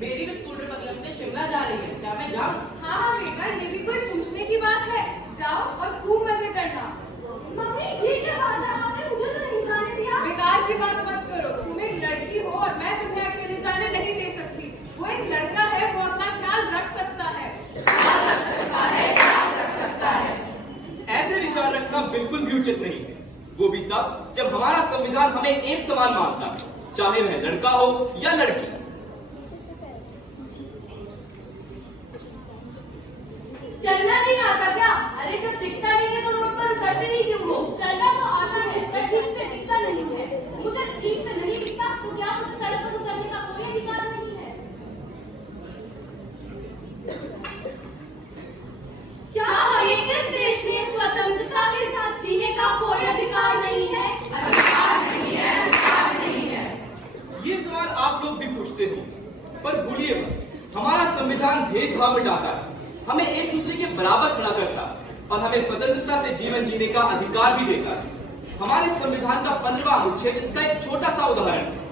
मेरी भी school trip अगले हफ्ते शिमला जा रही है, क्या मैं जाऊँ? हाँ हाँ बेटा, ये भी कोई पूछने की बात है। जाओ और खूब मजे करना। मम्मी ये क्या बात है, आपने मुझे तो नहीं जाने दिया। बेकार की बात मत करो, तुम एक लड़की हो और मैं तुम्हें अकेले जाने नहीं दे सकती। वो एक लड़का है, वो अपना ख्याल रख सकता है। ख्याल रख सकता है, ख्याल रख सकता है। ऐसे विचार रखना बिल्कुल भी उचित नहीं है। वो भी तब जब हमारा संविधान हमें एक समान मानता, चाहे वह लड़का हो या लड़की। चलना नहीं आता क्या? अरे जब दिखता नहीं है तो रोड पर उतरते नहीं क्यों हो? चलना तो आता है पर ठीक से दिखता नहीं है। मुझे ठीक से नहीं दिखता तो क्या मुझे सड़क पर उतरने का कोई अधिकार नहीं है? क्या हमें इस देश में स्वतंत्रता के साथ जीने का कोई अधिकार नहीं है? अधिकार नहीं है, अधिकार नहीं है। ये सवाल आप लोग भी पूछते हो, पर भूलिए मत, हमारा संविधान भेदभाव मिटाता है, हमें एक दूसरे के बराबर खड़ा करता है और हमें स्वतंत्रता से जीवन जीने का अधिकार भी देता है। हमारे संविधान का 15वां अनुच्छेद इसका एक छोटा सा उदाहरण है।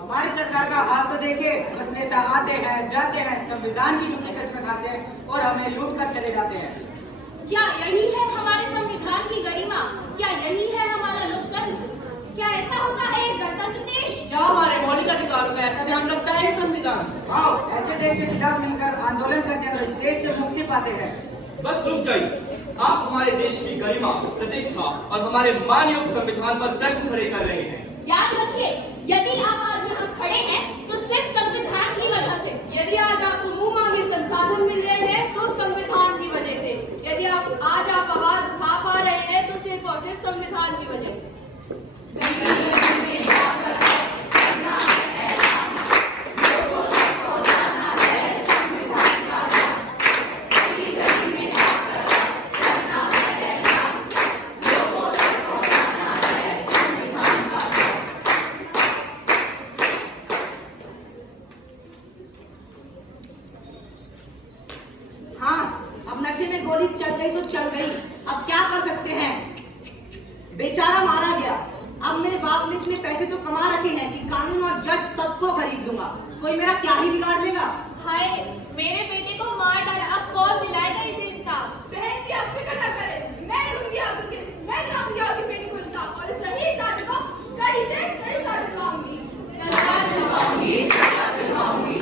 हमारी सरकार का हाथ तो देखे, बस नेता आते हैं जाते हैं, संविधान की झूठी कसमें खाते हैं और हमें लूट कर चले जाते हैं। क्या यही है हमारे संविधान की गरिमा? क्या यही है हमारा लोकतंत्र? क्या ऐसा होता है एक गणतंत्र देश? क्या हमारे मौलिक अधिकारों का ऐसा ध्यान रखता है संविधान? आओ ऐसे देश के खिलाफ मिलकर आंदोलन करते हैं, इस देश से मुक्ति पाते हैं। बस रुक जाइए, आप हमारे देश की गरिमा, प्रतिष्ठा और हमारे मान योग्य संविधान पर प्रश्न खड़े कर रहे हैं। याद रखिए, यदि आप आज यहाँ खड़े हैं तो सिर्फ संविधान की वजह से। यदि आज आपको मुंह मांगे संसाधन मिल रहे हैं तो संविधान की वजह से। यदि आज आप आवाज उठा पा रहे हैं तो सिर्फ और सिर्फ संविधान की वजह से। हाँ, अब नशे में गोली चल गई तो चल गई, अब क्या कर सकते हैं? बेचारा मारा गया। अब मेरे बाप ने इतने पैसे तो कमा रखे हैं कि कानून और जज सबको खरीद लूंगा, कोई मेरा क्या ही बिगाड़ लेगा। हाय, मेरे बेटे को मार डाला, अब कौन दिलाएगा इसे इंसाफ? बहन जी आप फिक्र न करें, मैं लूंगी आपकी केस, मैं लाऊंगी आपकी बेटी को इंसाफ और इस रही जाति को कड़ी से कड़ी सजा दिलवाऊंगी। सजा दिलवाऊंगी, सजा दिलवाऊंगी।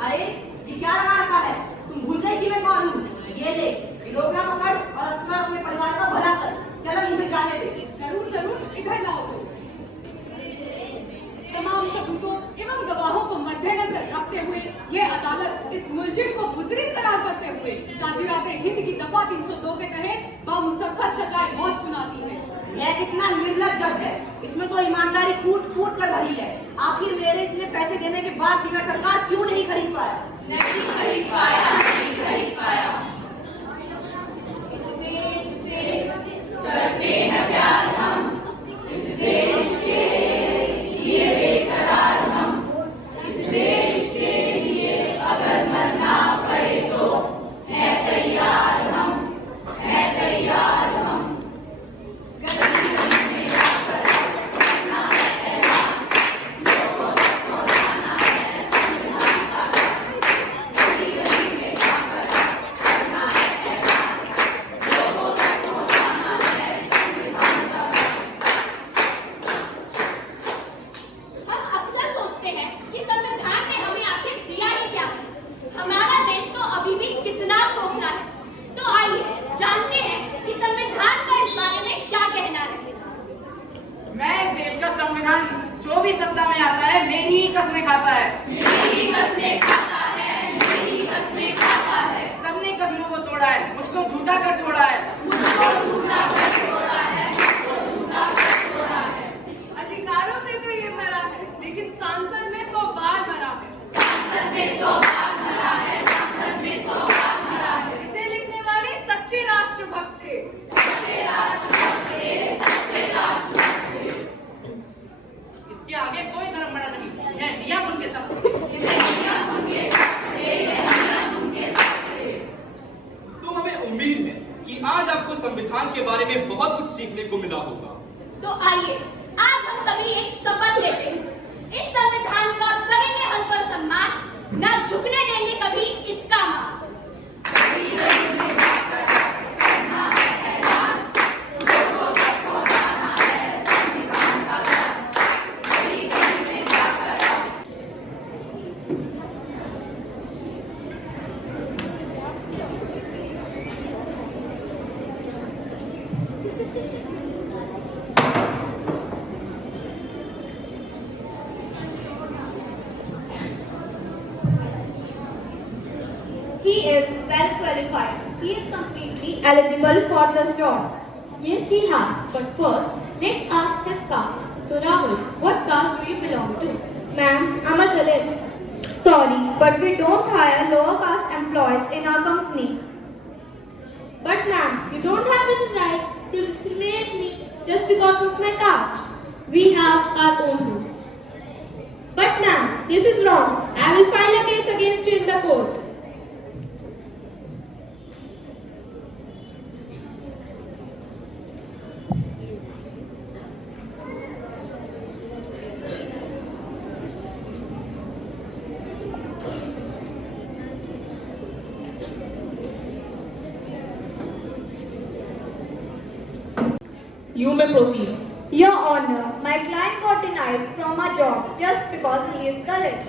अरे ये क्या लगा रखा है? तुम भूल गई कि मैं कौन हूँ? ये ले, विलोकना पकड़ और अपने परिवार का भला कर। चलो मुझे जाने दे। जरूर जरूर, इधर लाओ तो। तमाम सबूतों एवं गवाहों को मद्देनजर रखते हुए ये अदालत इस मुलजिम को मुजरिम करार करते हुए ताजीरात हिंद की दफा 302 के तहत बामुसख्खत सजाए मौत सुनाती है। यह कितना निर्लज जज है, इसमें तो ईमानदारी कूट कूट कर भरी है। आखिर मेरे इतने पैसे देने के बाद भी मैं सरकार क्यों नहीं खरीद पाया? नहीं खरीद पाया, नहीं खरीद पाया। इस देश से करते हैं प्यार हम, इस देश के लिए बेकरार हम, इस देश के लिए अगर मरना पड़े तो है तैयार हम, है तैयार हम। गली गली में जाकर करना है ऐलान, लोगों तक पहुंचाना है संविधान का। गली गली में जाकर थे। सच्चे राष्ट्रभक्त थे, सच्चे राष्ट्रभक्त थे। इसके आगे कोई धर्म बड़ा नहीं, यह नियम उनके सब थे। नियम उनके सब थे, नियम उनके सब थे। तो हमें उम्मीद है कि आज आपको संविधान के बारे में बहुत कुछ सीखने को मिला होगा। तो आइए आज हम सभी एक शपथ लेते हैं। इस संविधान का करेंगे हर पल सम्मान, न झुकने देंगे कभी इसका मान। He is well qualified. He is completely eligible for this job. Yes, he has. But first, let's ask his caste. So Rahul, what caste do you belong to? Ma'am, I'm a Dalit. Sorry, but we don't hire lower caste employees in our company. But ma'am, you don't have any right to discriminate me just because of my caste. We have our own rules. But ma'am, this is wrong. I will file a case against you in the court. You may proceed. Your Honor, my client got denied from our job just because he is Dalit.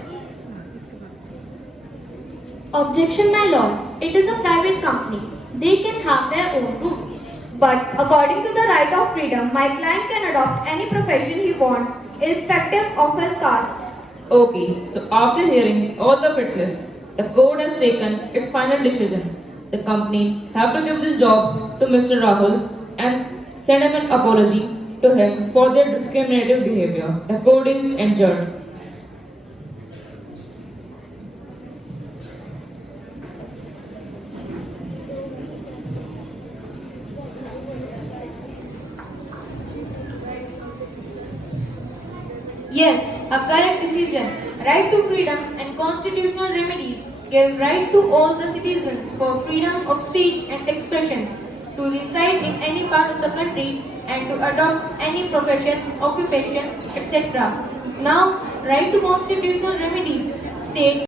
Objection, my lord. It is a private company. They can have their own rules. But according to the right of freedom, my client can adopt any profession he wants, irrespective of his caste. Okay, so after hearing all the witnesses, the court has taken its final decision. The company have to give this job to Mr. Rahul and send him an apology to him for their discriminative behavior. The court is adjourned. Yes, a correct decision. Right to freedom and constitutional remedies give right to all the citizens for freedom of speech and expression, to reside in any part of the country and to adopt any profession, occupation, etc. Now, right to constitutional remedies state